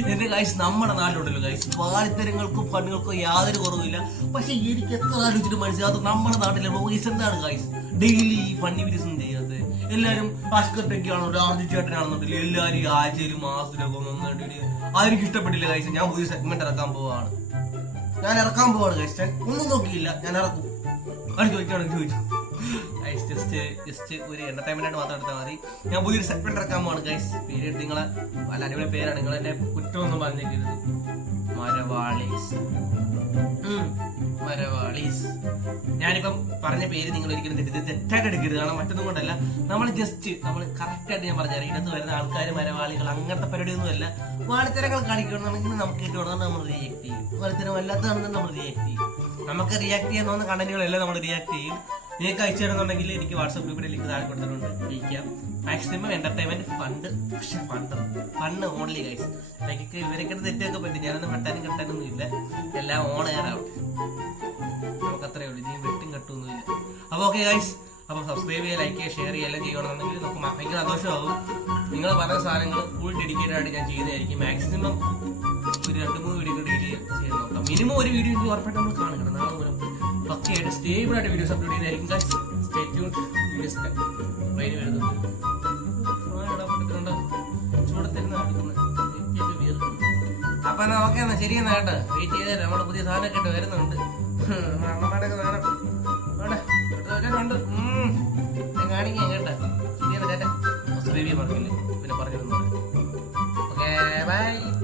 എന്റെ ഗൈസ് നമ്മുടെ നാട്ടിലുണ്ടല്ലോ ഗൈസ്, വാലിത്തരങ്ങൾക്കും ഫണ്ടുകൾക്കും യാതൊരു കുറവില്ല. പക്ഷെ എനിക്ക് എത്ര ആലോചിച്ചിട്ട് മനസ്സിലാകാത്ത നമ്മുടെ നാട്ടിലെ ബോയ്സ് എന്താണ് ഗൈസ് ഡെയിലി ഫണ്ണി വീഡിയോസ് ഒന്നും ചെയ്യാത്തത്. എല്ലാരും അഷ്കട്ടൊക്കെയാണോ രാജു ചേട്ടനാണെന്നുണ്ടെങ്കിൽ എല്ലാരും ആഴ്ചയിലും മാസത്തിലൊക്കെ ഒന്നും അതെനിക്ക് ഇഷ്ടപ്പെട്ടില്ല ഗൈസ്. ഞാൻ പുതിയ സെഗ്മെന്റ് ഇറക്കാൻ പോവാണ് ഗൈസ്. ഞാൻ ഒന്നും നോക്കിയില്ല, ഞാൻ ഇറക്കും. അത് ചോദിക്കുകയാണെങ്കിൽ ചോദിച്ചു ജസ്റ്റ് ഒരു എന്റർടൈൻമെന്റ് ആയിട്ട് മാത്രം എടുത്താൽ മതി. ഞാൻ പുതിയൊരു സെഗ്മെന്റ് ഇറക്കാൻ പോവാണ് ഗൈസ്. പേര് നിങ്ങളെ പല അടിപൊളി പേരാണ്, നിങ്ങൾ എന്നെ കുറ്റമൊന്നും പറഞ്ഞേക്കരുത്. മരവാളീസ്. ഞാനിപ്പം പറഞ്ഞ പേര് നിങ്ങൾ ഒരിക്കലും തെറ്റായിട്ട് എടുക്കരുത്. കാരണം മറ്റൊന്നും കൊണ്ടല്ല, നമ്മൾ കറക്റ്റ് ആയിട്ട് ഞാൻ പറഞ്ഞുതരാം. ഇതിനകത്ത് വരുന്ന ആൾക്കാർ മരവാളികൾ അങ്ങനത്തെ പരിപാടിയൊന്നുമല്ല. വാളിത്തരങ്ങൾ കാണിക്കണമെന്നുണ്ടെങ്കിൽ നമുക്ക് കേട്ടുകൊണ്ടാണ് നമ്മൾ റിയാക്ട് ചെയ്യും. വാളിത്തരം അല്ലാത്തതാണെന്ന് നമ്മൾ റിയാക്ട് ചെയ്യും. നമുക്ക് റിയാക്ട് ചെയ്യാൻ തോന്നുന്ന കണ്ടന്റുകളെല്ലാം നമ്മൾ റിയാക്ട് ചെയ്യും. നിങ്ങൾക്ക് അയച്ചു തരുന്നുണ്ടെങ്കിൽ എനിക്ക് വാട്സ്ആപ്പ് ഗ്രൂപ്പിൽ ലിങ്ക് താഴെ കൊടുത്തിട്ടുണ്ട്, ജയിക്കാം. Maximum entertainment fun only guys. ഇവരൊക്കെ തെറ്റൊക്കെ പറ്റും, ഞാനൊന്നും വെട്ടാനും കെട്ടാനൊന്നും ഇല്ല, എല്ലാം ഓൺ എയർ ആവട്ടെ. നമുക്ക് അത്രയേ ഉള്ളൂ, ഇനിയും വെട്ടും കെട്ടൊന്നുമില്ല. അപ്പൊ ഓക്കെ ഗൈസ്, അപ്പൊ സബ്സ്ക്രൈബ് ചെയ്യുക, ലൈക്ക് ചെയ്യുക, ഷെയർ ചെയ്യുക, എല്ലാം ചെയ്യണമെന്നുണ്ടെങ്കിൽ നമുക്ക് ഭയങ്കര സന്തോഷമാകും. നിങ്ങൾ പറഞ്ഞ സാധനങ്ങൾ ഫുൾ ഡെഡിക്കേറ്റഡ് ആയിട്ട് ഞാൻ ചെയ്യുന്നതായിരിക്കും. മാക്സിമം ഒരു 2-3 വീഡിയോ ഡെയിലി ചെയ്യാൻ നോക്കാം. മിനിമം ഒരു വീഡിയോ ഉറപ്പായിട്ട് നമ്മൾ കാണണം. നാളെ മൂലം പക്കയായിട്ട് സ്റ്റേബിൾ ആയിട്ട് വീഡിയോസ് അപ്ലോഡ് ചെയ്യുന്നതായിരിക്കും. Stay tuned. വീഡിയോസ് ട്രെയിൻ വരുന്നുണ്ട്, ചൂടത്തിരുന്ന് അടിക്കുന്നത്. അപ്പൊ എന്നാ ഓക്കെ എന്നാ ശരി എന്നാ കേട്ടോ. വെയിറ്റ് ചെയ്തേ, നമ്മള് പുതിയ സാധനമൊക്കെ ആയിട്ട് വരുന്നുണ്ട്. അമ്മമാരൊക്കെ സാധനം ഉണ്ട്, ഞാൻ കാണിക്കാം കേട്ടോ. ശരിയെന്നാ ചേട്ടാ, സബ്സ്ക്രൈബ് ചെയ്യാൻ പറഞ്ഞില്ലേ, പിന്നെ പറഞ്ഞിരുന്നു. Okay bye.